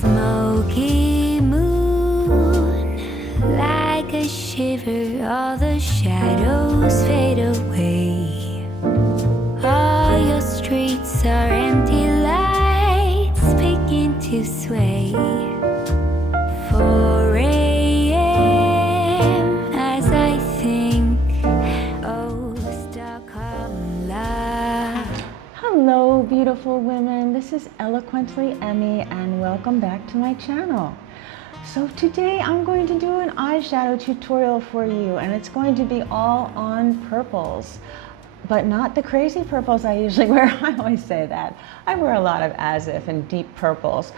Smoky moon, like a shiver, all the shadows fade away. All your streets are empty lights begin to sway. 4 a.m. as I think, oh, Stockholm love. Hello beautiful women, this is Eloquently Emmie and welcome back to my channel. So today I'm going to do an eyeshadow tutorial for you, and it's going to be all on purples, but not the crazy purples I usually wear. I always say that. I wear a lot of as if and deep purples,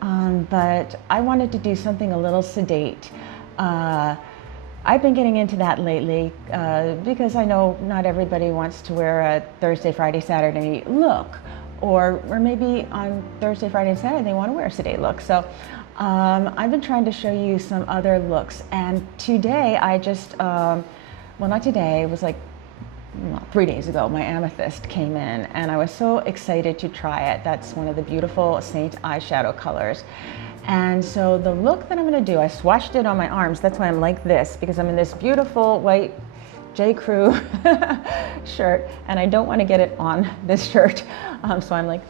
but I wanted to do something a little sedate. I've been getting into that lately because I know not everybody wants to wear a Thursday, Friday, Saturday look, or maybe on Thursday, Friday, and Saturday they want to wear a sedate look. So I've been trying to show you some other looks, and today I just, well, not today, it was like 3 days ago, my Amethyst came in and I was so excited to try it. That's one of the beautiful Saint eyeshadow colors. And so the look that I'm going to do, I swatched it on my arms. That's why I'm like this, because I'm in this beautiful white J. Crew shirt and I don't want to get it on this shirt. So I'm like,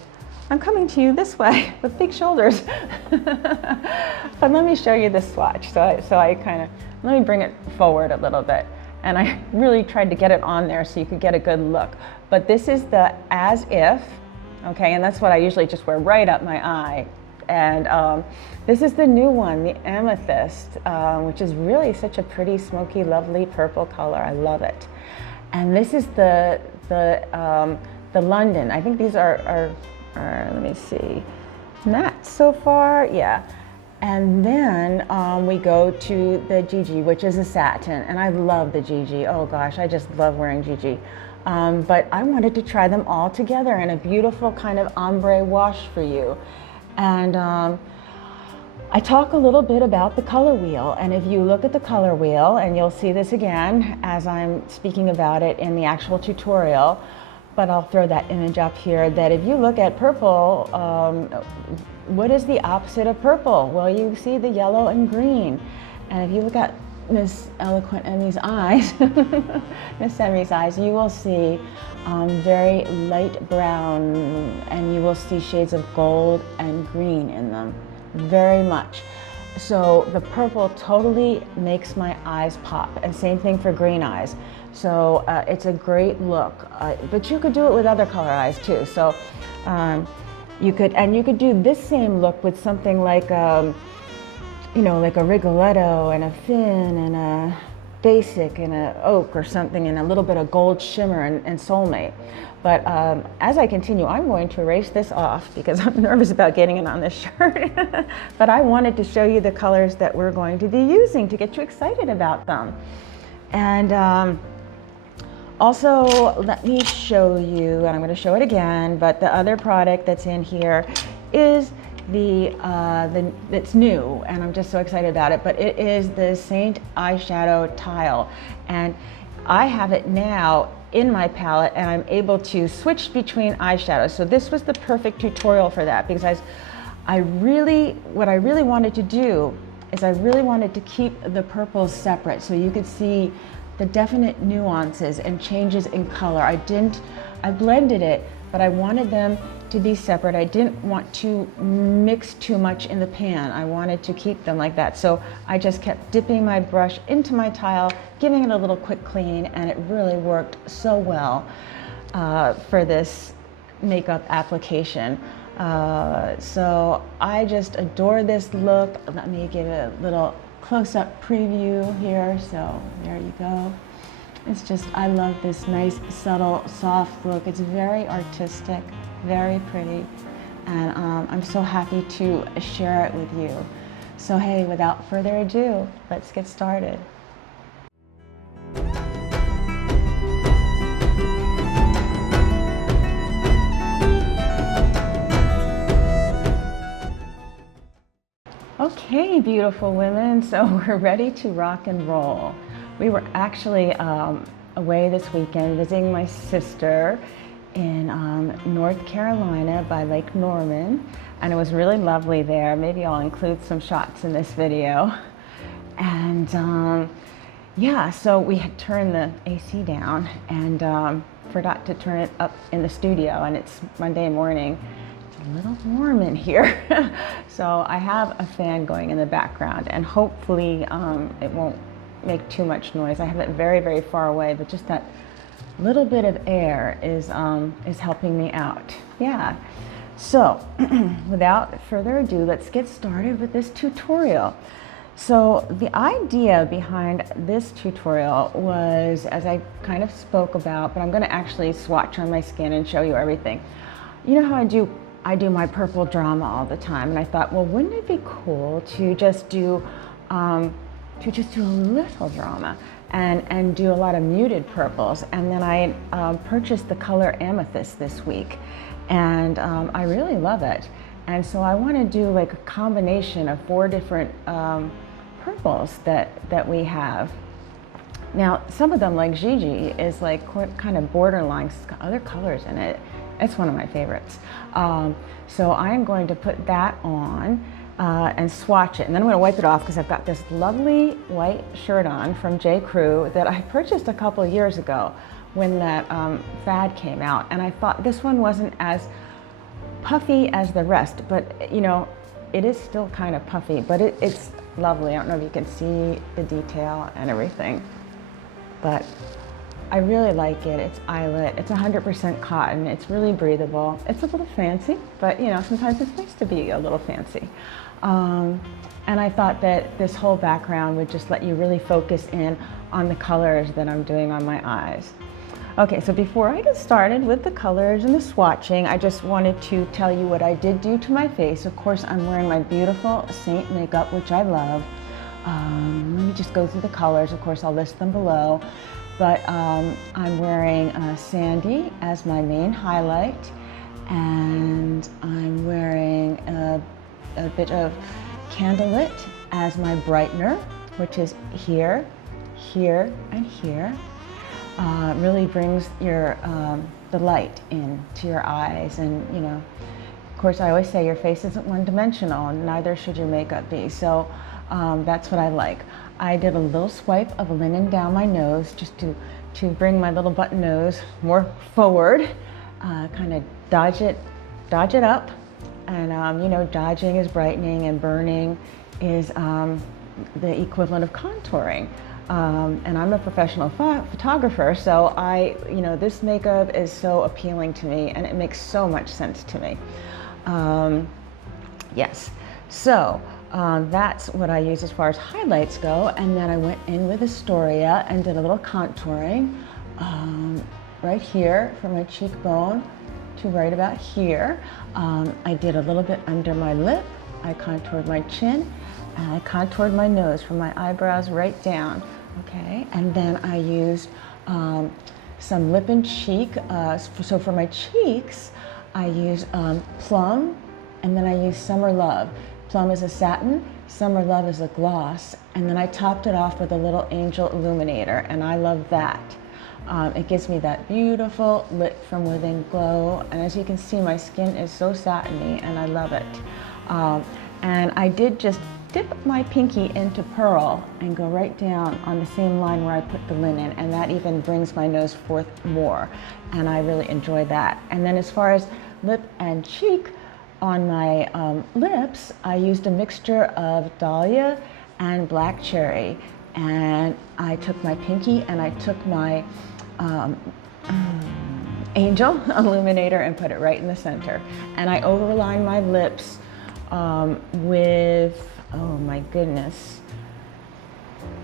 I'm coming to you this way with big shoulders. But let me show you this swatch. So I kind of, let me bring it forward a little bit. And I really tried to get it on there so you could get a good look. But this is the As If, okay, and that's what I usually just wear right up my eye. And this is the new one, the Amethyst, which is really such a pretty, smoky, lovely purple color. I love it. And this is the London. I think these are let me see, matte so far, yeah. And then we go to the Gigi, which is a satin, and I love the Gigi. Oh gosh, I just love wearing Gigi. But I wanted to try them all together in a beautiful kind of ombre wash for you. And I talk a little bit about the color wheel, and if you look at the color wheel, and you'll see this again as I'm speaking about it in the actual tutorial, but I'll throw that image up here, that if you look at purple, what is the opposite of purple? Well, you see the yellow and green. And if you look at Miss Eloquent Emmie's eyes, Miss Emmie's eyes, you will see very light brown, and you will see shades of gold and green in them, very much. So the purple totally makes my eyes pop, and same thing for green eyes. So it's a great look, but you could do it with other color eyes too. So you could do this same look with something like, you know, like a Rigoletto and a Fin and a Basic and a Oak or something, and a little bit of gold shimmer and Soulmate. But as I continue, I'm going to erase this off because I'm nervous about getting it on this shirt. But I wanted to show you the colors that we're going to be using to get you excited about them. And also, let me show you, and I'm going to show it again, but the other product that's in here is it's new, and I'm just so excited about it, but it is the Saint eyeshadow tile, and I have it now in my palette, and I'm able to switch between eyeshadows. So this was the perfect tutorial for that, because what I really wanted to do is I really wanted to keep the purples separate so you could see the definite nuances and changes in color. I blended it, but I wanted them to be separate. I didn't want to mix too much in the pan. I wanted to keep them like that. So I just kept dipping my brush into my tile, giving it a little quick clean, and it really worked so well for this makeup application. So I just adore this look. Let me give it a little close-up preview here. So there you go. It's just, I love this nice, subtle, soft look. It's very artistic, very pretty, and I'm so happy to share it with you. So hey, without further ado, let's get started. Okay, beautiful women, so we're ready to rock and roll. We were actually away this weekend visiting my sister in North Carolina by Lake Norman, and it was really lovely there. Maybe I'll include some shots in this video. And yeah, so we had turned the AC down and forgot to turn it up in the studio, and it's Monday morning. It's a little warm in here. So I have a fan going in the background, and hopefully it won't make too much noise. I have it very, very far away, but just that little bit of air is helping me out. Yeah. So without further ado, let's get started with this tutorial. So the idea behind this tutorial was, as I kind of spoke about, but I'm going to actually swatch on my skin and show you everything. You know how I do my purple drama all the time, and I thought, well, wouldn't it be cool to just do a little drama and do a lot of muted purples. And then I purchased the color Amethyst this week, and I really love it. And so I want to do like a combination of 4 different purples that we have. Now, some of them, like Gigi, is like kind of borderline, it's got other colors in it. It's one of my favorites. So I'm going to put that on and swatch it, and then I'm going to wipe it off because I've got this lovely white shirt on from J. Crew that I purchased a couple of years ago when that fad came out, and I thought this one wasn't as puffy as the rest, but you know, it is still kind of puffy, but it's lovely. I don't know if you can see the detail and everything, but I really like it. It's eyelet, it's 100% cotton, it's really breathable. It's a little fancy, but you know, sometimes it's nice to be a little fancy. And I thought that this whole background would just let you really focus in on the colors that I'm doing on my eyes. Okay, so before I get started with the colors and the swatching, I just wanted to tell you what I did do to my face. Of course, I'm wearing my beautiful Saint makeup, which I love. Let me just go through the colors. Of course, I'll list them below. But I'm wearing Sandy as my main highlight, and I'm wearing a bit of Candlelit as my brightener, which is here, here, and here. Really brings your the light into your eyes, and you know, of course, I always say your face isn't one-dimensional, and neither should your makeup be. So that's what I like. I did a little swipe of linen down my nose just to bring my little button nose more forward, kind of dodge it up. And you know, dodging is brightening, and burning is the equivalent of contouring. And I'm a professional photographer, so you know, this makeup is so appealing to me, and it makes so much sense to me. Yes, so that's what I use as far as highlights go. And then I went in with Astoria and did a little contouring right here from my cheekbone to right about here. I did a little bit under my lip. I contoured my chin, and I contoured my nose from my eyebrows right down. Okay, and then I used some lip and cheek. So for my cheeks, I used Plum, and then I used Summer Love. Plum is a satin, Summer Love is a gloss, and then I topped it off with a little Angel Illuminator, and I love that. It gives me that beautiful lit from within glow, and as you can see, my skin is so satiny, and I love it. And I did just dip my pinky into Pearl and go right down on the same line where I put the linen, and that even brings my nose forth more, and I really enjoy that. And then as far as lip and cheek, on my lips, I used a mixture of Dahlia and Black Cherry, and I took my pinky and I took my Angel Illuminator and put it right in the center. And I overlined my lips with, oh my goodness,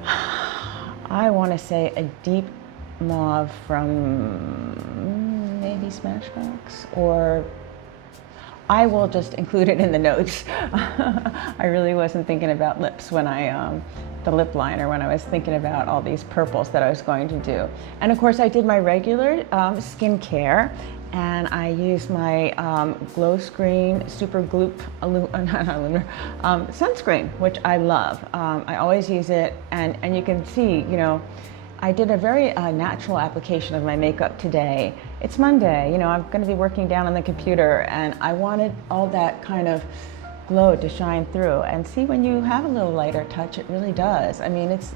I want to say a deep mauve from maybe Smashbox, or I will just include it in the notes. I really wasn't thinking about lips when the lip liner, when I was thinking about all these purples that I was going to do. And of course I did my regular skincare, and I used my Glow Screen Super Gloop sunscreen, which I love. I always use it, and you can see, you know, I did a very natural application of my makeup today. It's Monday, you know, I'm going to be working down on the computer, and I wanted all that kind of glow to shine through. And see, when you have a little lighter touch, it really does. I mean, it's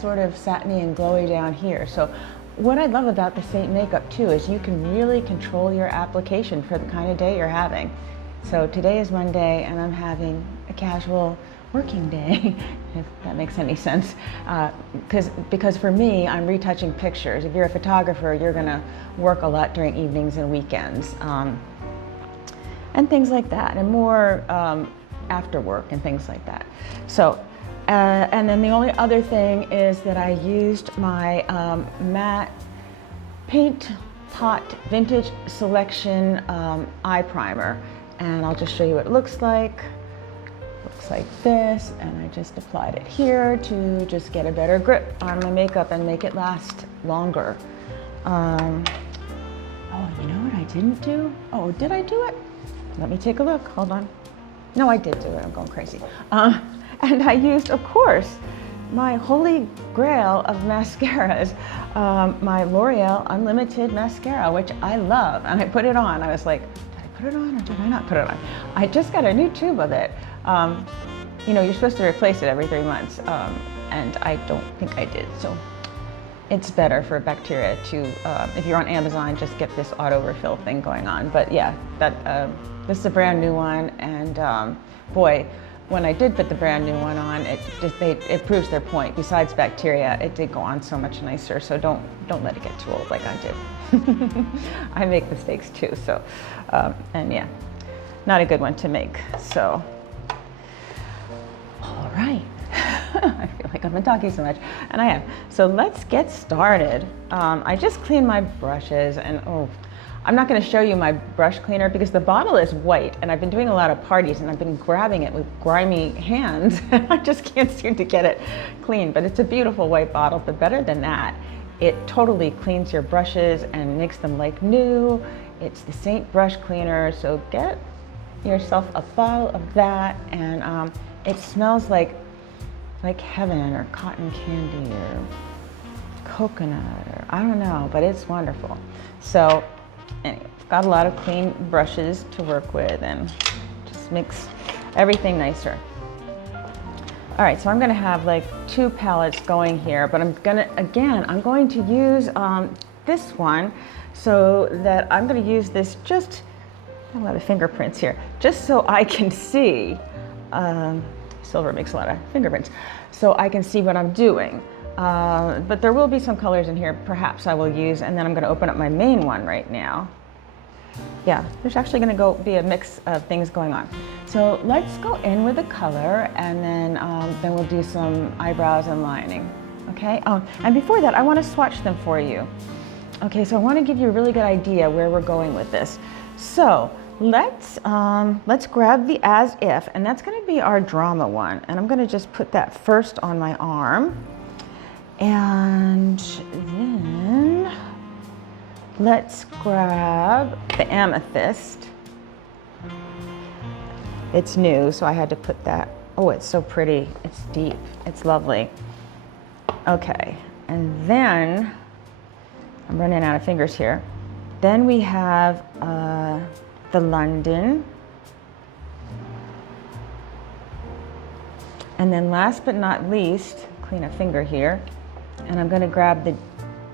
sort of satiny and glowy down here. So what I love about the Saint makeup too is you can really control your application for the kind of day you're having. So today is Monday, and I'm having a casual working day, if that makes any sense. Because for me, I'm retouching pictures. If you're a photographer, you're gonna work a lot during evenings and weekends, and things like that, and more after work and things like that. So, and then the only other thing is that I used my matte Paint Pot Vintage Selection eye primer, and I'll just show you what it looks like. Looks like this, and I just applied it here to just get a better grip on my makeup and make it last longer. Oh, you know what I didn't do? Oh, did I do it? Let me take a look, hold on. No, I did do it, I'm going crazy. And I used, of course, my holy grail of mascaras, my L'Oreal Unlimited Mascara, which I love, and I put it on. I was like, did I put it on or did I not put it on? I just got a new tube of it. You know, you're supposed to replace it every 3 months, and I don't think I did. So it's better for bacteria to, if you're on Amazon, just get this auto refill thing going on. But yeah, this is a brand new one, and boy, when I did put the brand new one on, it proves their point. Besides bacteria, it did go on so much nicer. So don't let it get too old like I did. I make mistakes too. So, and yeah, not a good one to make. So. All right, I feel like I've been talking so much, and I am. So let's get started. I just cleaned my brushes, and oh, I'm not going to show you my brush cleaner because the bottle is white, and I've been doing a lot of parties, and I've been grabbing it with grimy hands, and I just can't seem to get it clean. But it's a beautiful white bottle, but better than that, it totally cleans your brushes and makes them like new. It's the Saint brush cleaner, so get yourself a bottle of that, and it smells like heaven or cotton candy or coconut or I don't know, but it's wonderful. So anyway, got a lot of clean brushes to work with and just makes everything nicer. All right, so I'm gonna have like 2 palettes going here, but I'm going to use this one, so that I'm gonna use this just, a lot of fingerprints here, just so I can see. Silver makes a lot of fingerprints, so I can see what I'm doing. But there will be some colors in here perhaps I will use, and then I'm going to open up my main one right now. Yeah, there's actually going to be a mix of things going on. So let's go in with the color, and then we'll do some eyebrows and lining. Okay, and before that, I want to swatch them for you. Okay, so I want to give you a really good idea where we're going with this. So let's grab the As If, and that's going to be our drama one, and I'm going to just put that first on my arm, and then let's grab the Amethyst. It's new, so I had to put that. Oh, it's so pretty. It's deep. It's lovely. Okay, and then I'm running out of fingers here. Then we have the London. And then last but not least, clean a finger here, and I'm gonna grab the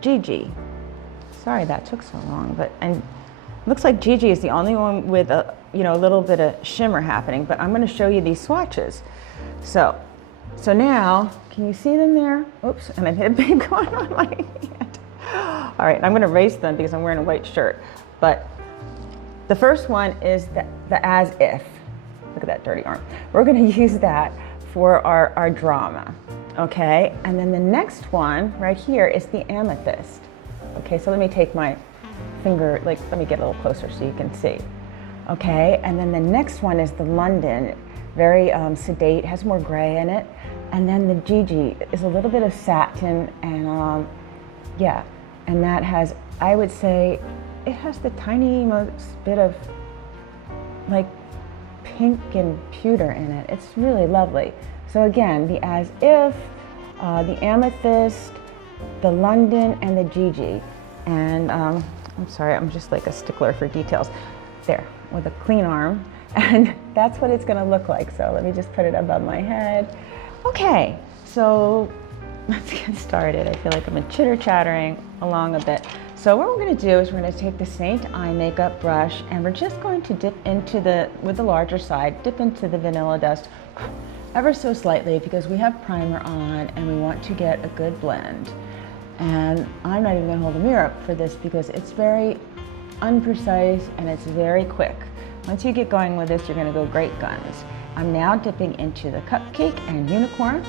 Gigi. Sorry that took so long, and it looks like Gigi is the only one with a little bit of shimmer happening, but I'm gonna show you these swatches. So now, can you see them there? Oops, and I hit a big one on my hand. All right, I'm gonna erase them because I'm wearing a white shirt, but the first one is the As If. Look at that dirty arm. We're gonna use that for our drama, okay? And then the next one right here is the Amethyst. Okay, so let me take my finger, let me get a little closer so you can see. Okay, and then the next one is the London, very sedate, has more gray in it. And then the Gigi is a little bit of satin, and yeah, and that has, I would say, it has the tiny most bit of like pink and pewter in it. It's really lovely. So again, the As If, the Amethyst, the London and the Gigi. And I'm sorry, I'm just like a stickler for details. There, with a clean arm. And that's what it's gonna look like. So let me just put it above my head. Okay, so let's get started. I feel like I'm chitter-chattering along a bit. So what we're gonna do is we're gonna take the Saint Eye makeup brush and we're just going to dip into with the larger side, dip into the vanilla dust ever so slightly because we have primer on and we want to get a good blend. And I'm not even gonna hold a mirror up for this because it's very unprecise and it's very quick. Once you get going with this, you're gonna go great guns. I'm now dipping into the Cupcake and Unicorn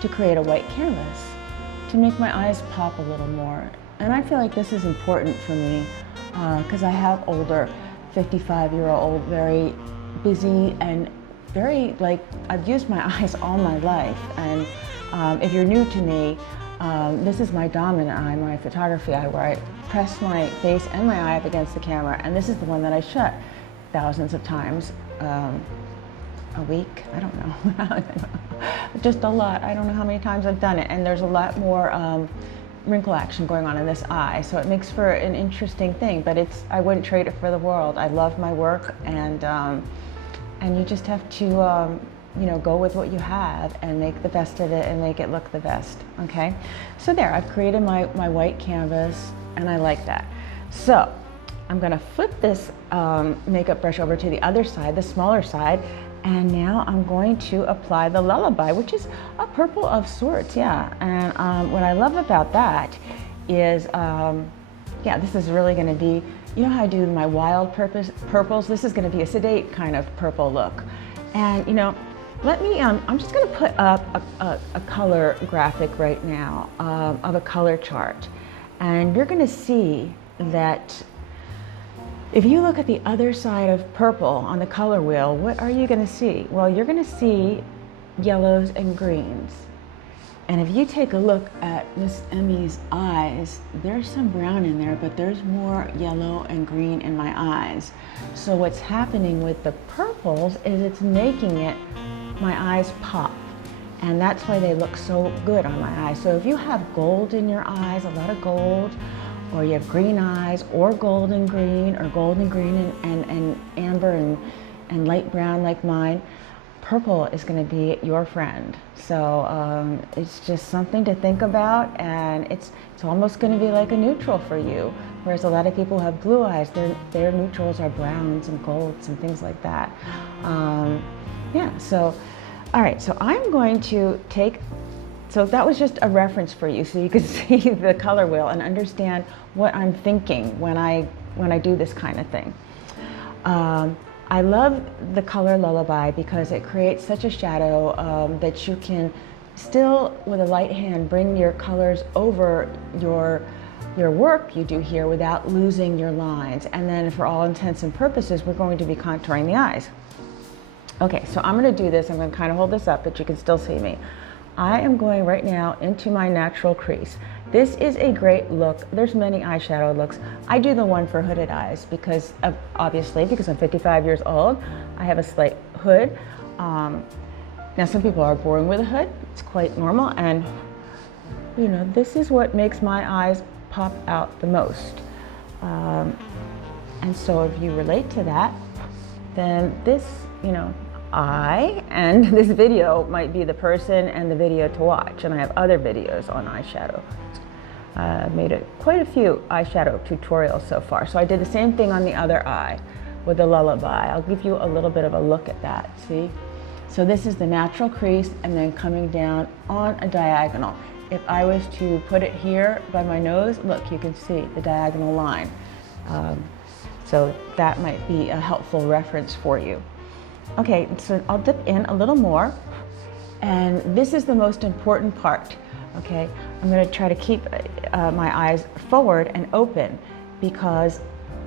to create a white canvas to make my eyes pop a little more. And I feel like this is important for me because I have older 55-year-old, very busy and very I've used my eyes all my life. And if you're new to me, this is my dominant eye, my photography eye, where I press my face and my eye up against the camera. And this is the one that I shut thousands of times a week. I don't know. Just a lot. I don't know how many times I've done it. And there's a lot more wrinkle action going on in this eye. So it makes for an interesting thing, but I wouldn't trade it for the world. I love my work, and you just have to go with what you have and make the best of it and make it look the best, okay? So there, I've created my white canvas and I like that. So I'm gonna flip this makeup brush over to the other side, the smaller side, and now I'm going to apply the Lullaby, which is a purple of sorts, yeah. And what I love about that is, this is really gonna be, you know how I do my wild purples? This is gonna be a sedate kind of purple look. And let me, I'm just gonna put up a color graphic right now of a color chart. And you're gonna see that if you look at the other side of purple on the color wheel, what are you gonna see? Well, you're gonna see yellows and greens. And if you take a look at Miss Emmie's eyes, there's some brown in there, but there's more yellow and green in my eyes. So what's happening with the purples is it's making my eyes pop. And that's why they look so good on my eyes. So if you have gold in your eyes, a lot of gold, or you have green eyes, or golden green and amber and light brown like mine, purple is going to be your friend. So it's just something to think about, and it's almost going to be like a neutral for you. Whereas a lot of people who have blue eyes, their neutrals are browns and golds and things like that. So all right, so I'm going to so that was just a reference for you so you could see the color wheel and understand what I'm thinking when I do this kind of thing. I love the color Lullaby because it creates such a shadow that you can still, with a light hand, bring your colors over your work you do here without losing your lines. And then for all intents and purposes, we're going to be contouring the eyes. Okay, so I'm going to do this. I'm going to kind of hold this up, but you can still see me. I am going right now into my natural crease. This is a great look. There's many eyeshadow looks. I do the one for hooded eyes because obviously because I'm 55 years old, I have a slight hood. Now some people are born with a hood. It's quite normal, and this is what makes my eyes pop out the most. And so if you relate to that, then this, I and this video might be the person and the video to watch. And I have other videos on eyeshadow. I've made quite a few eyeshadow tutorials so far. So I did the same thing on the other eye with the Lullaby. I'll give you a little bit of a look at that, see? So this is the natural crease and then coming down on a diagonal. If I was to put it here by my nose, look, you can see the diagonal line. So that might be a helpful reference for you. Okay, so I'll dip in a little more, and this is the most important part, okay? I'm gonna try to keep my eyes forward and open because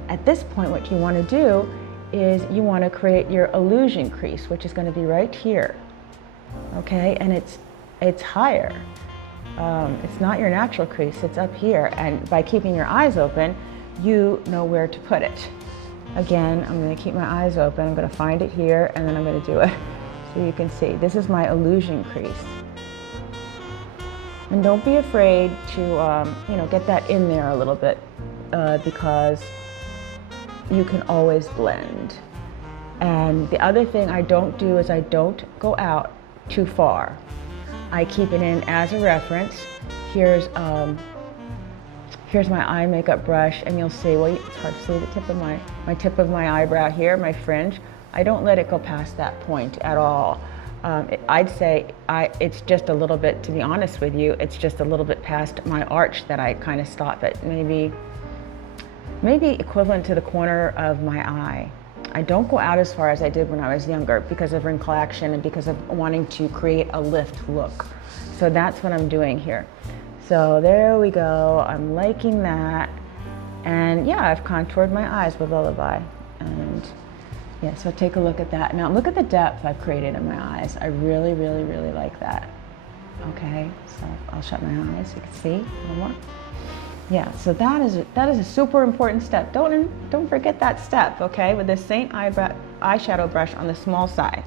at this point what you wanna do is you wanna create your illusion crease, which is gonna be right here, okay? And it's higher. It's not your natural crease, it's up here, and by keeping your eyes open, you know where to put it. Again, I'm going to keep my eyes open. I'm going to find it here, and then I'm going to do it. So you can see, this is my illusion crease. And don't be afraid to, get that in there a little bit because you can always blend. And the other thing I don't do is I don't go out too far. I keep it in as a reference. Here's my eye makeup brush, and you'll see, well, it's hard to see the tip of my tip of my eyebrow here, my fringe. I don't let it go past that point at all. I'd say it's just a little bit, to be honest with you, it's just a little bit past my arch that I kind of stop at, maybe equivalent to the corner of my eye. I don't go out as far as I did when I was younger because of wrinkle action and because of wanting to create a lift look. So that's what I'm doing here. So there we go, I'm liking that. And yeah, I've contoured my eyes with Lullaby. And yeah, so take a look at that. Now look at the depth I've created in my eyes. I really, really, really like that. Okay, so I'll shut my eyes so you can see a little more. Yeah, so that is a super important step. Don't forget that step, okay? With this Saint eyeshadow brush on the small side.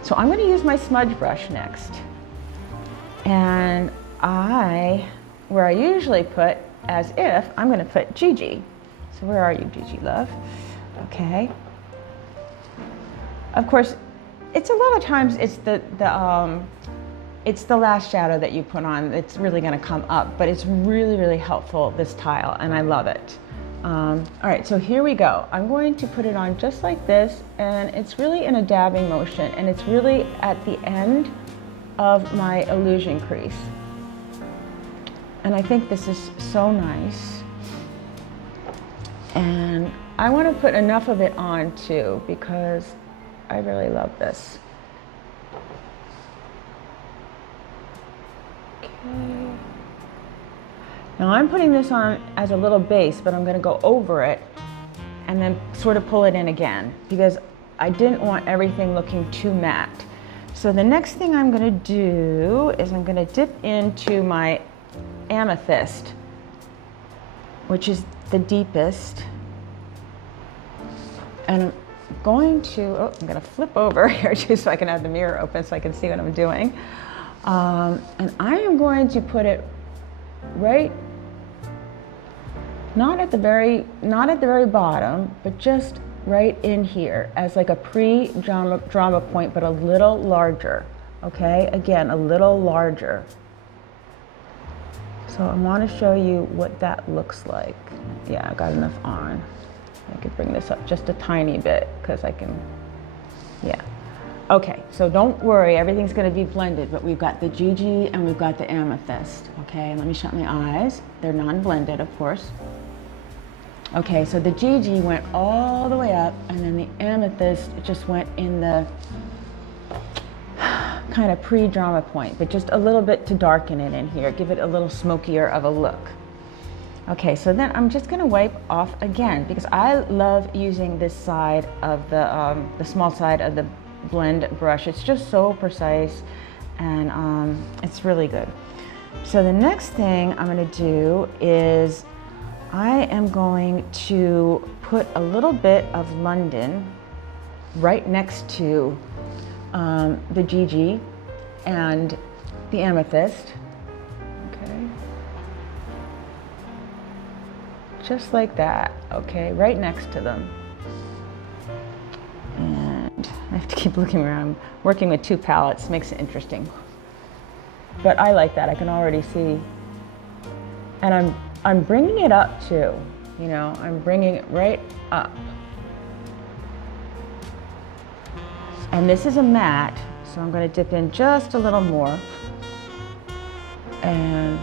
So I'm going to use my smudge brush next. And where I usually put, as if, I'm going to put Gigi. So where are you, Gigi, love? Okay. Of course, it's a lot of times it's it's the last shadow that you put on that's really going to come up, but it's really, really helpful, this tile, and I love it. All right, so here we go. I'm going to put it on just like this, and it's really in a dabbing motion, and it's really at the end of my illusion crease. And I think this is so nice. And I want to put enough of it on too, because I really love this. Now I'm putting this on as a little base, but I'm going to go over it and then sort of pull it in again because I didn't want everything looking too matte. So the next thing I'm going to do is I'm going to dip into my Amethyst, which is the deepest. And I'm going to flip over here too so I can have the mirror open so I can see what I'm doing. And I am going to put it right, not at the very bottom, but just right in here as like a pre-drama point, but a little larger, okay? Again, a little larger. So I want to show you what that looks like. Yeah, I got enough on. I could bring this up just a tiny bit because I can, yeah. Okay, so don't worry, everything's going to be blended, but we've got the Gigi and we've got the Amethyst. Okay, let me shut my eyes. They're non-blended, of course. Okay, so the Gigi went all the way up, and then the Amethyst just went in the kind of pre-drama point, but just a little bit to darken it in here, give it a little smokier of a look. Okay, so then I'm just going to wipe off again because I love using this side of the small side of the blend brush. It's just so precise, and it's really good. So the next thing I'm going to do is I am going to put a little bit of London right next to the Gigi and the Amethyst. Okay, just like that. Okay, right next to them. And I have to keep looking around. Working with two palettes makes it interesting. But I like that. I can already see. And I'm bringing it up too. You know, I'm bringing it right up. And this is a matte, so I'm going to dip in just a little more. And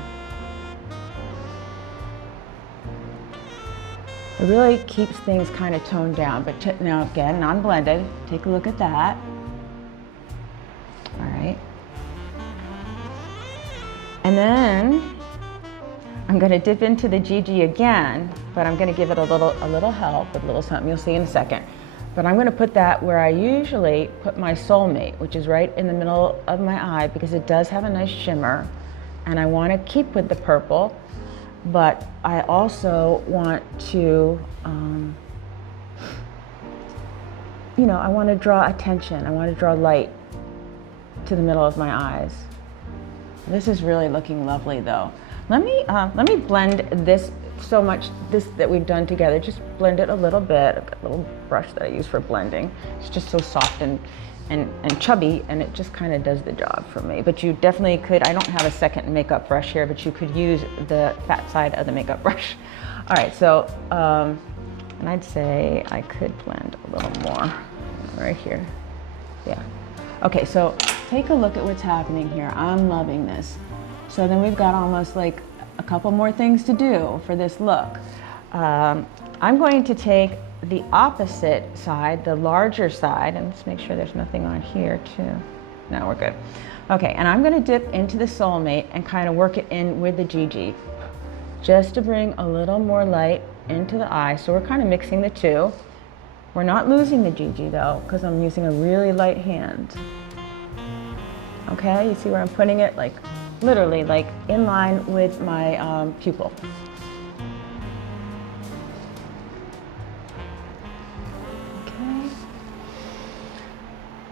it really keeps things kind of toned down. But now again, non-blended. Take a look at that. All right. And then I'm going to dip into the Gigi again, but I'm going to give it a little help with a little something. You'll see in a second. But I'm going to put that where I usually put my Soulmate, which is right in the middle of my eye because it does have a nice shimmer. And I want to keep with the purple, but I also want to, I want to draw attention. I want to draw light to the middle of my eyes. This is really looking lovely though. Let me blend this this that we've done together. Just blend it a little bit. I've got a little brush that I use for blending. It's just so soft and chubby, and it just kind of does the job for me. But you definitely could, I don't have a second makeup brush here, but you could use the fat side of the makeup brush. All right, so, and I'd say I could blend a little more right here. Yeah. Okay, so take a look at what's happening here. I'm loving this. So then we've got almost like a couple more things to do for this look. I'm going to take the opposite side, the larger side, and let's make sure there's nothing on here too. No, we're good. Okay, and I'm gonna dip into the Soulmate and kind of work it in with the Gigi, just to bring a little more light into the eye. So we're kind of mixing the two. We're not losing the Gigi though, because I'm using a really light hand. Okay, you see where I'm putting it? Like, literally, like in line with my pupil.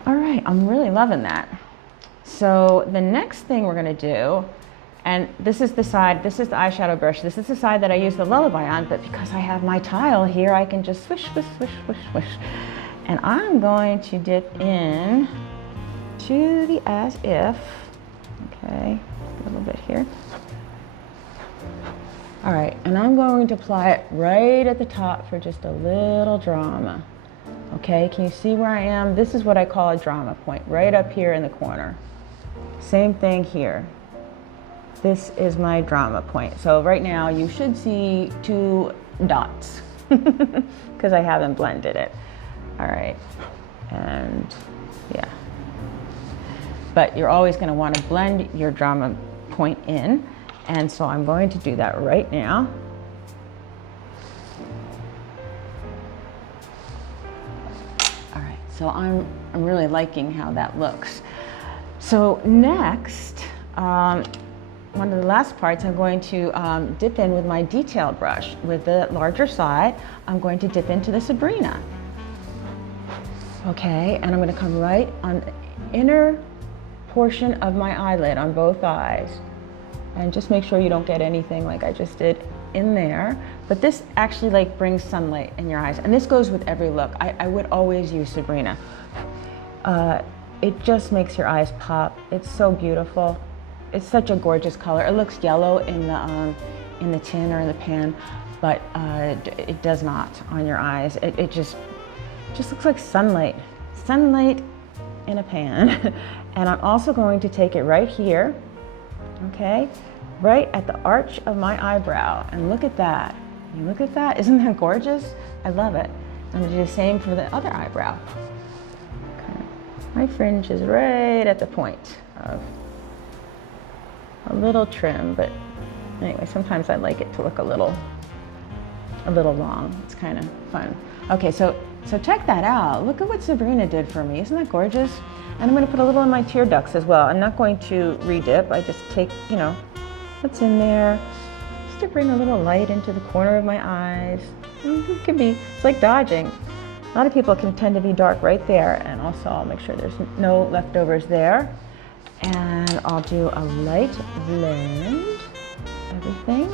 All right, I'm really loving that. So the next thing we're gonna do, and this is the side, this is the eyeshadow brush, this is the side that I use the Lullaby on, but because I have my tile here, I can just swish, swish, swish, swish, swish. And I'm going to dip in to the as if, okay, a little bit here. All right, and I'm going to apply it right at the top for just a little drama. Okay, can you see where I am? This is what I call a drama point, right up here in the corner. Same thing here. This is my drama point. So right now you should see 2 dots because I haven't blended it. All right, and yeah. But you're always gonna wanna blend your drama point in, and so I'm going to do that right now. So I'm really liking how that looks. So next, one of the last parts, I'm going to dip in with my detail brush. With the larger side, I'm going to dip into the Sabrina. Okay, and I'm gonna come right on the inner portion of my eyelid on both eyes. And just make sure you don't get anything like I just did in there. But this actually like brings sunlight in your eyes. And this goes with every look. I would always use Sabrina. It just makes your eyes pop. It's so beautiful. It's such a gorgeous color. It looks yellow in the tin or in the pan, but it does not on your eyes. It just looks like sunlight. Sunlight in a pan. And I'm also going to take it right here, okay? Right at the arch of my eyebrow, and look at that. You look at that, isn't that gorgeous? I love it. I'm gonna do the same for the other eyebrow. Okay. My fringe is right at the point of a little trim, but anyway, sometimes I like it to look a little long. It's kind of fun. Okay, so check that out. Look at what Sabrina did for me. Isn't that gorgeous? And I'm gonna put a little in my tear ducts as well. I'm not going to re-dip. I just take, you know, what's in there, just to bring a little light into the corner of my eyes. It can be, it's like dodging. A lot of people can tend to be dark right there, and also I'll make sure there's no leftovers there. And I'll do a light blend, everything.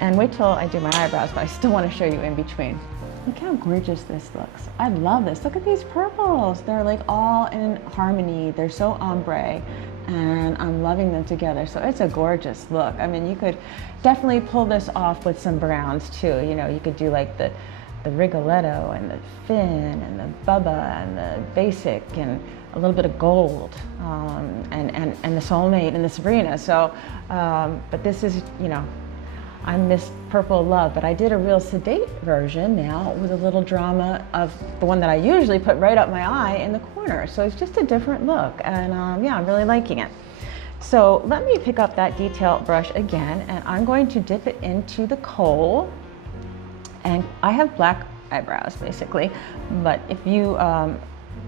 And wait till I do my eyebrows, but I still want to show you in between. Look how gorgeous this looks. I love this. Look at these purples. They're like all in harmony. They're so ombre, and I'm loving them together. So it's a gorgeous look. I mean, you could definitely pull this off with some browns too. You know, you could do like the Rigoletto and the Fin and the Bubba and the Basic and a little bit of gold and the Soulmate and the Sabrina. So, but this is, you know, I miss Purple Love, but I did a real sedate version now with a little drama of the one that I usually put right up my eye in the corner. So it's just a different look, and yeah, I'm really liking it. So let me pick up that detail brush again, and I'm going to dip it into the kohl. And I have black eyebrows basically, but if you are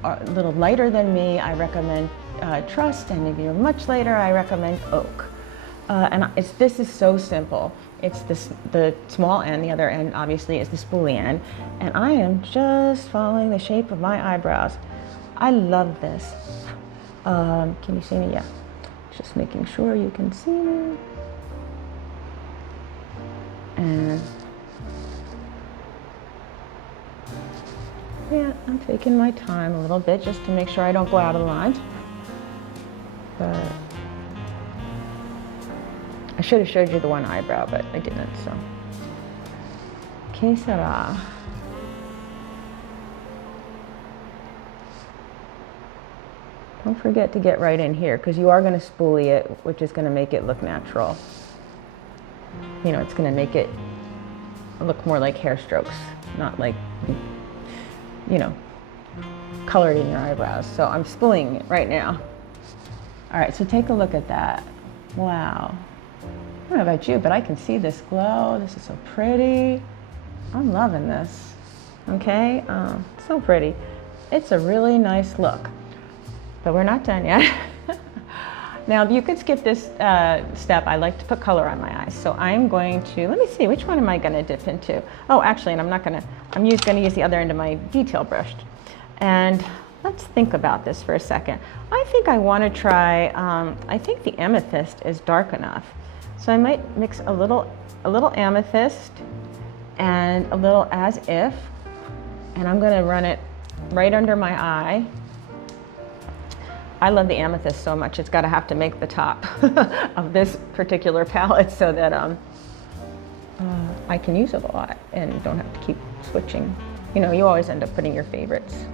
a little lighter than me, I recommend Trust, and if you're much lighter, I recommend Oak. And this is so simple. It's the small end, the other end obviously is the spoolie end, and I am just following the shape of my eyebrows. I love this. Can you see me? Yeah. Just making sure you can see me. And yeah, I'm taking my time a little bit just to make sure I don't go out of the lines. But I should have showed you the one eyebrow, but I didn't, so. Que sera? Don't forget to get right in here, because you are going to spoolie it, which is going to make it look natural. You know, it's going to make it look more like hair strokes, not like, you know, colored in your eyebrows. So I'm spoolieing it right now. All right, so take a look at that. Wow. I don't know about you, but I can see this glow. This is so pretty. I'm loving this. Okay, so pretty. It's a really nice look. But we're not done yet. Now, you could skip this step. I like to put color on my eyes. So I'm going to, let me see, which one am I gonna dip into? Oh, actually, and I'm gonna use the other end of my detail brush. And let's think about this for a second. I think I wanna try, I think the Amethyst is dark enough. So I might mix a little Amethyst and a little As If, and I'm gonna run it right under my eye. I love the Amethyst so much, it's gotta have to make the top of this particular palette so that I can use it a lot and don't have to keep switching. You know, you always end up putting your favorites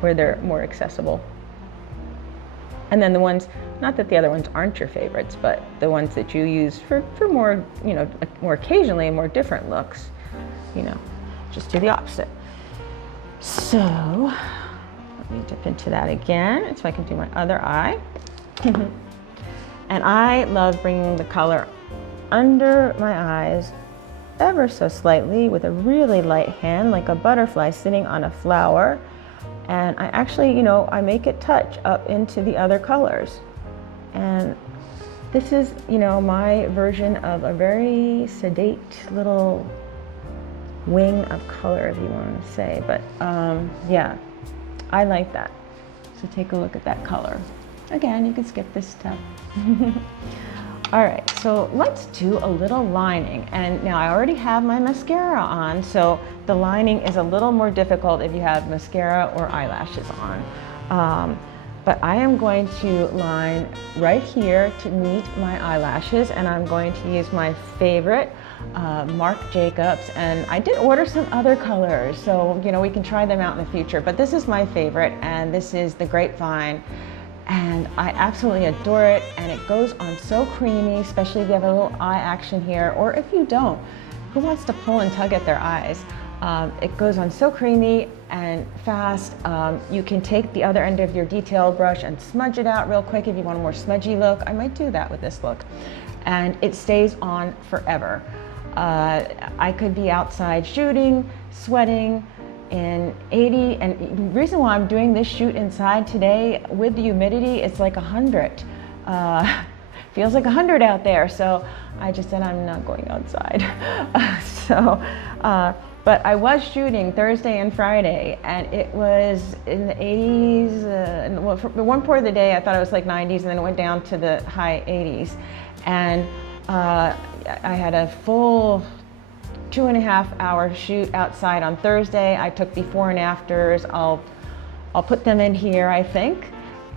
where they're more accessible. And then the ones, not that the other ones aren't your favorites, but the ones that you use for more, you know, more occasionally, more different looks, you know, just do the opposite. So, let me dip into that again so I can do my other eye. And I love bringing the color under my eyes ever so slightly with a really light hand, like a butterfly sitting on a flower. And I actually, you know, I make it touch up into the other colors. And this is, you know, my version of a very sedate little wing of color, if you want to say. But yeah, I like that. So take a look at that color. Again, you can skip this step. All right, so let's do a little lining. And now I already have my mascara on, so the lining is a little more difficult if you have mascara or eyelashes on. But I am going to line right here to meet my eyelashes, and I'm going to use my favorite Marc Jacobs. And I did order some other colors, so you know, we can try them out in the future, but this is my favorite, and this is the Grapevine. And I absolutely adore it, and it goes on so creamy, especially if you have a little eye action here, or if you don't. Who wants to pull and tug at their eyes? It goes on so creamy and fast. You can take the other end of your detail brush and smudge it out real quick if you want a more smudgy look. I might do that with this look. And it stays on forever. I could be outside shooting, sweating, in 80, and the reason why I'm doing this shoot inside today with the humidity, it's like 100. Feels like 100 out there, so I just said I'm not going outside. But I was shooting Thursday and Friday, and it was in the 80s. Well, for one part of the day, I thought it was like 90s, and then it went down to the high 80s. And I had a full 2.5 hour shoot outside on Thursday. I took before and afters. I'll put them in here, I think.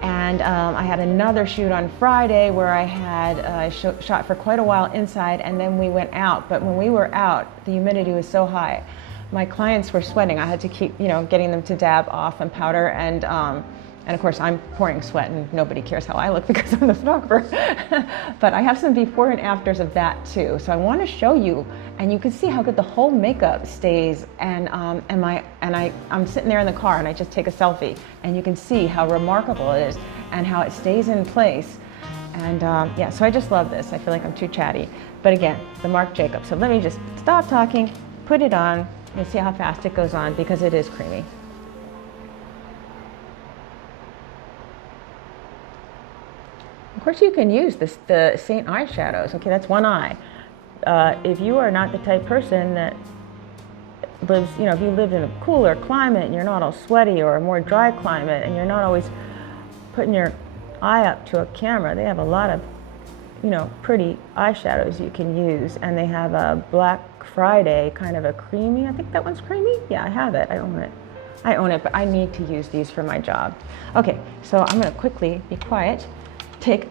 And I had another shoot on Friday where I had shot for quite a while inside, and then we went out. But when we were out, the humidity was so high. My clients were sweating. I had to keep, you know, getting them to dab off and powder, and of course I'm pouring sweat, and nobody cares how I look because I'm the photographer. But I have some before and afters of that too. So I want to show you, and you can see how good the whole makeup stays. And I'm sitting there in the car, and I just take a selfie, and you can see how remarkable it is and how it stays in place. And yeah, so I just love this. I feel like I'm too chatty. But again, the Marc Jacobs. So let me just stop talking, put it on, and see how fast it goes on because it is creamy. Of course, you can use the Saint eyeshadows. Okay, that's one eye. If you are not the type person that lives, you know, if you live in a cooler climate and you're not all sweaty, or a more dry climate and you're not always putting your eye up to a camera, they have a lot of, you know, pretty eyeshadows you can use. And they have a Black Friday, kind of a creamy, I think that one's creamy. Yeah, I have it, I own it. I own it, but I need to use these for my job. Okay, so I'm gonna quickly be quiet, take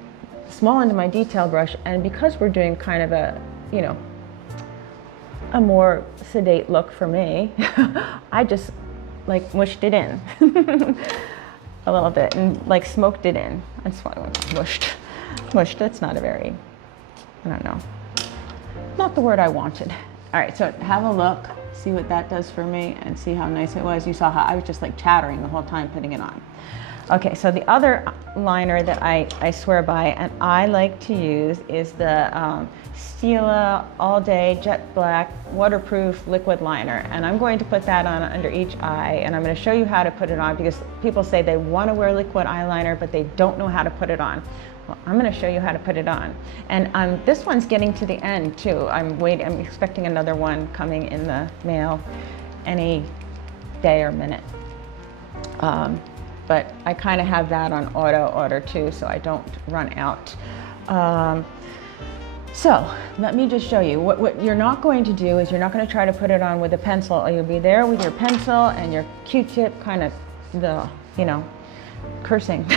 small end of my detail brush, and because we're doing kind of a, you know, a more sedate look for me, I just like mushed it in a little bit and like smoked it in. That's why I went mushed. Mushed, that's not a very, I don't know, not the word I wanted. All right, so have a look, see what that does for me and see how nice it was. You saw how I was just like chattering the whole time putting it on. Okay, so the other liner that I swear by and I like to use is the Stila All Day Jet Black Waterproof Liquid Liner. And I'm going to put that on under each eye, and I'm going to show you how to put it on because people say they want to wear liquid eyeliner, but they don't know how to put it on. Well, I'm going to show you how to put it on. And this one's getting to the end too. I'm expecting another one coming in the mail any day or minute. But I kind of have that on auto order too, so I don't run out. So let me just show you. What you're not going to do is you're not going to try to put it on with a pencil, or you'll be there with your pencil and your Q-tip kind of, you know, cursing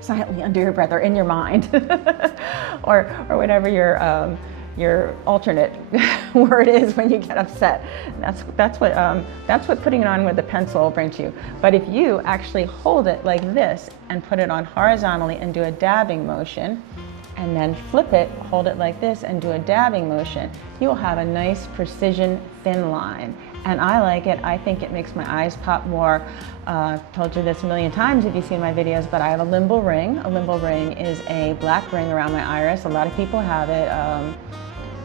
silently under your breath or in your mind, or whatever your alternate word is when you get upset. That's what putting it on with a pencil will bring to you. But if you actually hold it like this and put it on horizontally and do a dabbing motion, and then flip it, hold it like this and do a dabbing motion, you'll have a nice precision thin line. And I like it. I think it makes my eyes pop more. Told you this a million times if you've seen my videos, but I have a limbo ring. A limbo ring is a black ring around my iris. A lot of people have it,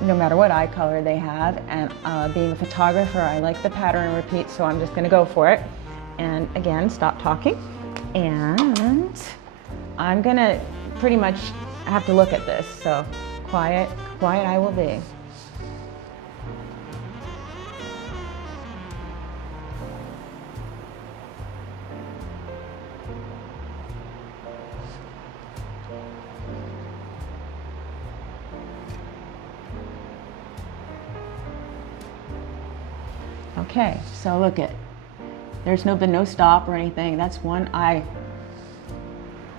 no matter what eye color they have. And being a photographer, I like the pattern and repeat, so I'm just gonna go for it. And again, stop talking. And I'm gonna pretty much have to look at this, so quiet I will be. Okay, so look it. There's been no stop or anything. That's one eye.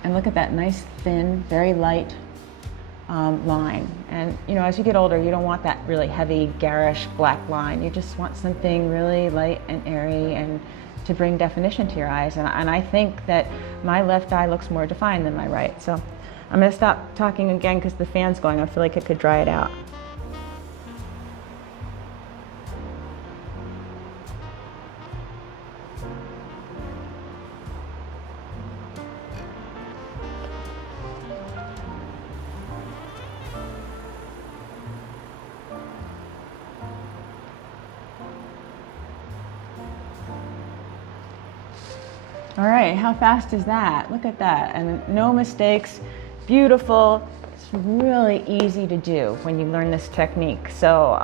And look at that nice, thin, very light line. And you know, as you get older, you don't want that really heavy, garish black line. You just want something really light and airy and to bring definition to your eyes. And I think that my left eye looks more defined than my right. So I'm gonna stop talking again because the fan's going. I feel like it could dry it out. All right, how fast is that? Look at that, and no mistakes, beautiful. It's really easy to do when you learn this technique. So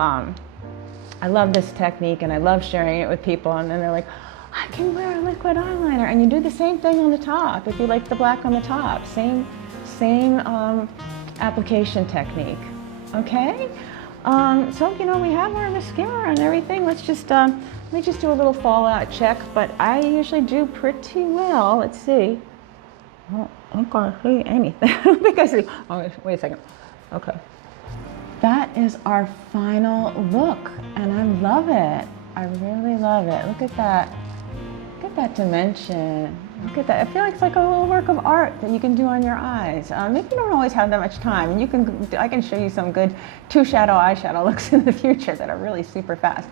I love this technique and I love sharing it with people, and then they're like, I can wear a liquid eyeliner. And you do the same thing on the top. If you like the black on the top, same application technique, okay? So, you know, we have our mascara and everything. Let me just do a little fallout check, but I usually do pretty well. Let's see. Oh, I don't gonna see anything. I don't think I see. Oh, wait a second. Okay. That is our final look, and I love it. I really love it. Look at that. Look at that dimension. Look at that. I feel like it's like a little work of art that you can do on your eyes. Maybe you don't always have that much time, and I can show you some good two-shadow eyeshadow looks in the future that are really super fast.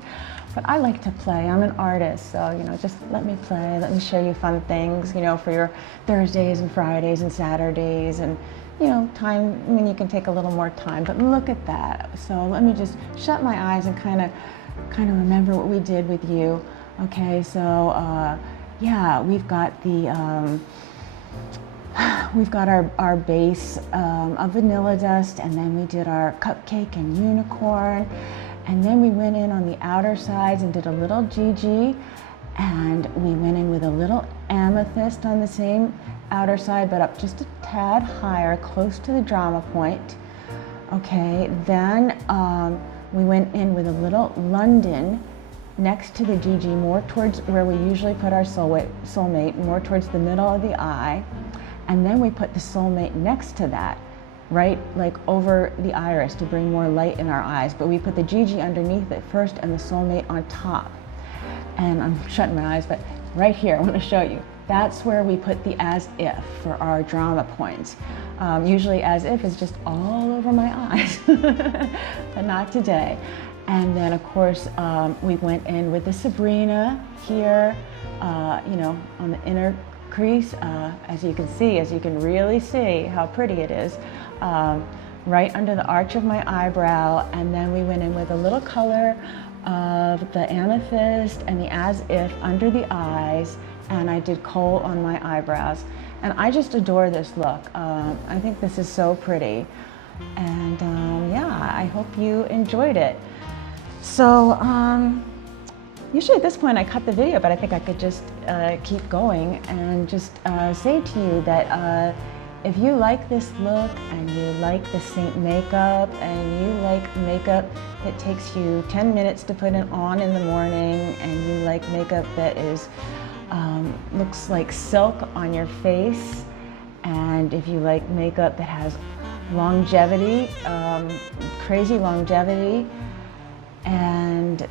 But I like to play. I'm an artist, so, you know, just let me play. Let me show you fun things, you know, for your Thursdays and Fridays and Saturdays, and, you know, time when you can take a little more time. But look at that. So let me just shut my eyes and kind of remember what we did with you. Okay, so yeah, we've got our base of vanilla dust, and then we did our Cupcake and Unicorn, and then we went in on the outer sides and did a little Gigi, and we went in with a little Amethyst on the same outer side, but up just a tad higher, close to the drama point. Okay, then we went in with a little London next to the Gigi, more towards where we usually put our Soulmate, more towards the middle of the eye. And then we put the Soulmate next to that, right, like over the iris to bring more light in our eyes. But we put the Gigi underneath it first and the Soulmate on top. And I'm shutting my eyes, but right here, I want to show you. That's where we put the as if for our drama points. Usually as if is just all over my eyes, but not today. And then of course, we went in with the Sabrina here, you know, on the inner crease, as you can really see how pretty it is, right under the arch of my eyebrow. And then we went in with a little color of the Amethyst and the as if under the eyes, and I did kohl on my eyebrows. And I just adore this look. I think this is so pretty. And yeah, I hope you enjoyed it. So usually at this point I cut the video, but I think I could just keep going and just say to you that if you like this look and you like the Saint makeup and you like makeup that takes you 10 minutes to put it on in the morning, and you like makeup that is looks like silk on your face, and if you like makeup that has longevity, crazy longevity, and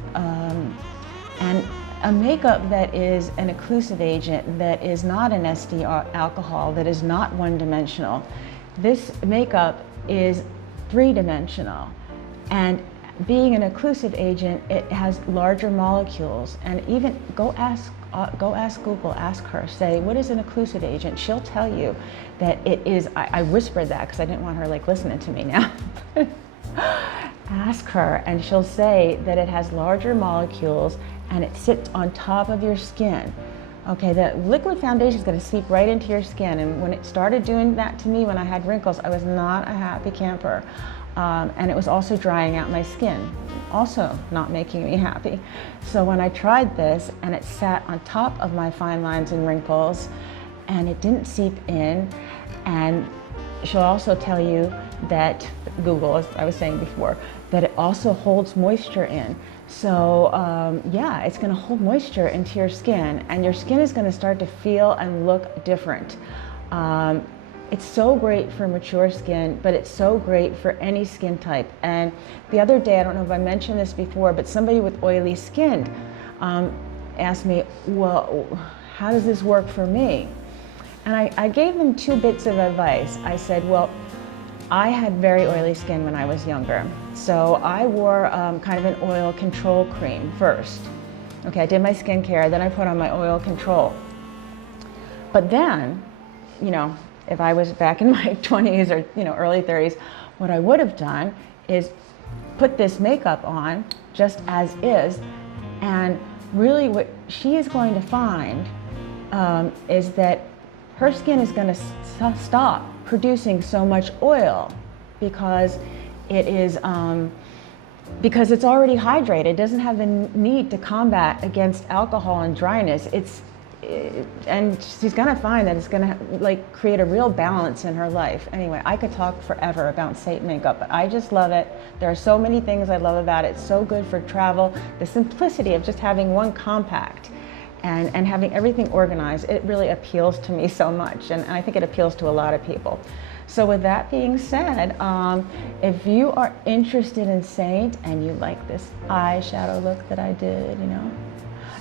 a makeup that is an occlusive agent, that is not an SD alcohol, that is not one-dimensional. This makeup is three-dimensional, and being an occlusive agent, it has larger molecules. And even go ask Google, ask her, say, what is an occlusive agent? She'll tell you that it is, I whispered that because I didn't want her like listening to me now. Ask her and she'll say that it has larger molecules and it sits on top of your skin. Okay, the liquid foundation is going to seep right into your skin, and when it started doing that to me when I had wrinkles, I was not a happy camper. And it was also drying out my skin, also not making me happy. So when I tried this and it sat on top of my fine lines and wrinkles and it didn't seep in, and she'll also tell you that, Google, as I was saying before, that it also holds moisture in. So yeah, it's going to hold moisture into your skin, and your skin is going to start to feel and look different. It's so great for mature skin, but it's so great for any skin type. And the other day, I don't know if I mentioned this before, but somebody with oily skin asked me, well, how does this work for me? And I gave them two bits of advice. I said, well, I had very oily skin when I was younger. So I wore kind of an oil control cream first. Okay, I did my skincare, then I put on my oil control. But then, you know, if I was back in my 20s or, you know, early 30s, what I would have done is put this makeup on just as is, and really what she is going to find is that her skin is going to stop producing so much oil because it is because it's already hydrated. It doesn't have the need to combat against alcohol and dryness. And she's gonna find that it's gonna like create a real balance in her life. Anyway, I could talk forever about Saint makeup, but I just love it. There are so many things I love about it. It's so good for travel. The simplicity of just having one compact and having everything organized, it really appeals to me so much, and I think it appeals to a lot of people. So with that being said, if you are interested in Saint and you like this eyeshadow look that I did, you know,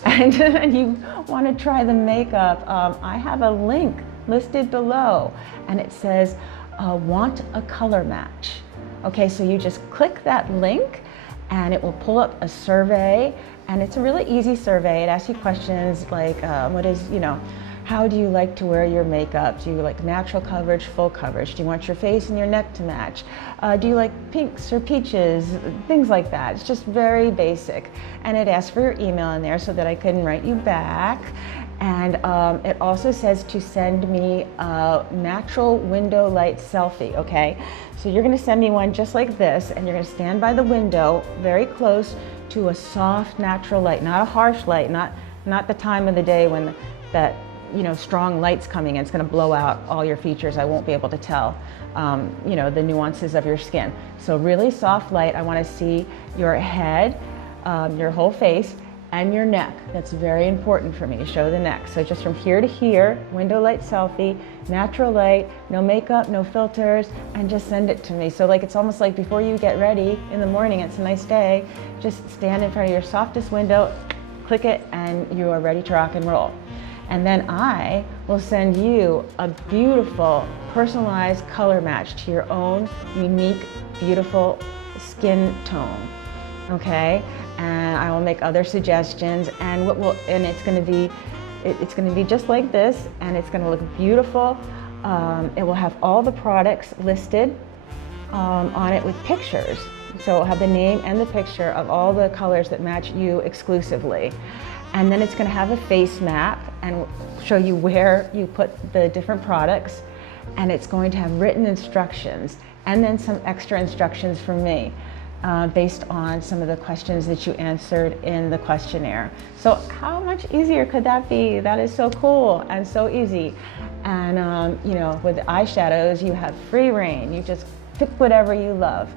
and you want to try the makeup, I have a link listed below, and it says, want a color match. Okay, so you just click that link and it will pull up a survey, and it's a really easy survey. It asks you questions like, what is, you know, how do you like to wear your makeup? Do you like natural coverage, full coverage? Do you want your face and your neck to match? Do you like pinks or peaches? Things like that. It's just very basic. And it asks for your email in there so that I can write you back. And it also says to send me a natural window light selfie, okay? So you're gonna send me one just like this, and you're gonna stand by the window very close to a soft natural light, not a harsh light, not the time of the day when that strong lights coming in. It's going to blow out all your features. I won't be able to tell, the nuances of your skin. So really soft light. I want to see your head, your whole face, and your neck. That's very important for me to show the neck. So just from here to here, window light selfie, natural light, no makeup, no filters, and just send it to me. So like it's almost like before you get ready in the morning, it's a nice day, just stand in front of your softest window, click it, and you are ready to rock and roll. And then I will send you a beautiful personalized color match to your own unique, beautiful skin tone. Okay, and I will make other suggestions, and it's going to be just like this, and it's going to look beautiful. It will have all the products listed on it with pictures. So it'll have the name and the picture of all the colors that match you exclusively. And then it's going to have a face map and show you where you put the different products, and it's going to have written instructions and then some extra instructions from me. Based on some of the questions that you answered in the questionnaire. So how much easier could that be? That is so cool and so easy. And with eyeshadows, you have free reign. You just pick whatever you love.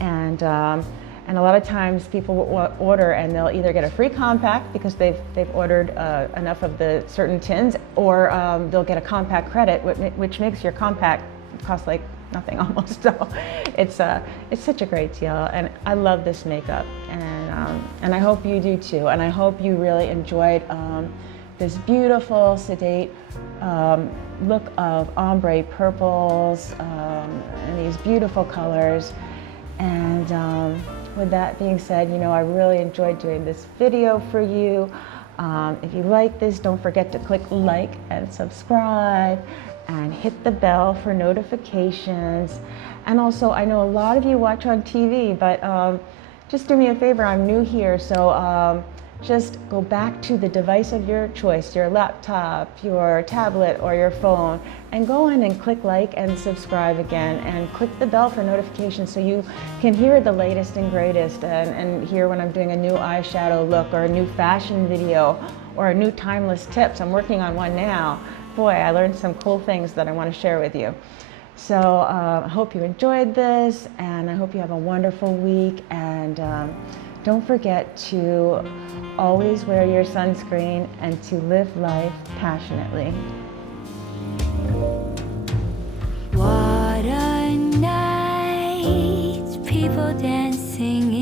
And a lot of times people will order and they'll either get a free compact because they've ordered enough of the certain tins, or they'll get a compact credit, which makes your compact cost like nothing almost. So it's such a great deal, and I love this makeup, and I hope you do too. And I hope you really enjoyed this beautiful, sedate look of ombre purples and these beautiful colors. And with that being said, I really enjoyed doing this video for you. If you like this, don't forget to click like and subscribe, and hit the bell for notifications. And also, I know a lot of you watch on TV, but just do me a favor, I'm new here, so just go back to the device of your choice, your laptop, your tablet, or your phone, and go in and click like and subscribe again, and click the bell for notifications so you can hear the latest and greatest, and hear when I'm doing a new eyeshadow look, or a new fashion video, or a new timeless tips. I'm working on one now. Boy, I learned some cool things that I want to share with you. So I hope you enjoyed this, and I hope you have a wonderful week. And don't forget to always wear your sunscreen and to live life passionately. What a night, people dancing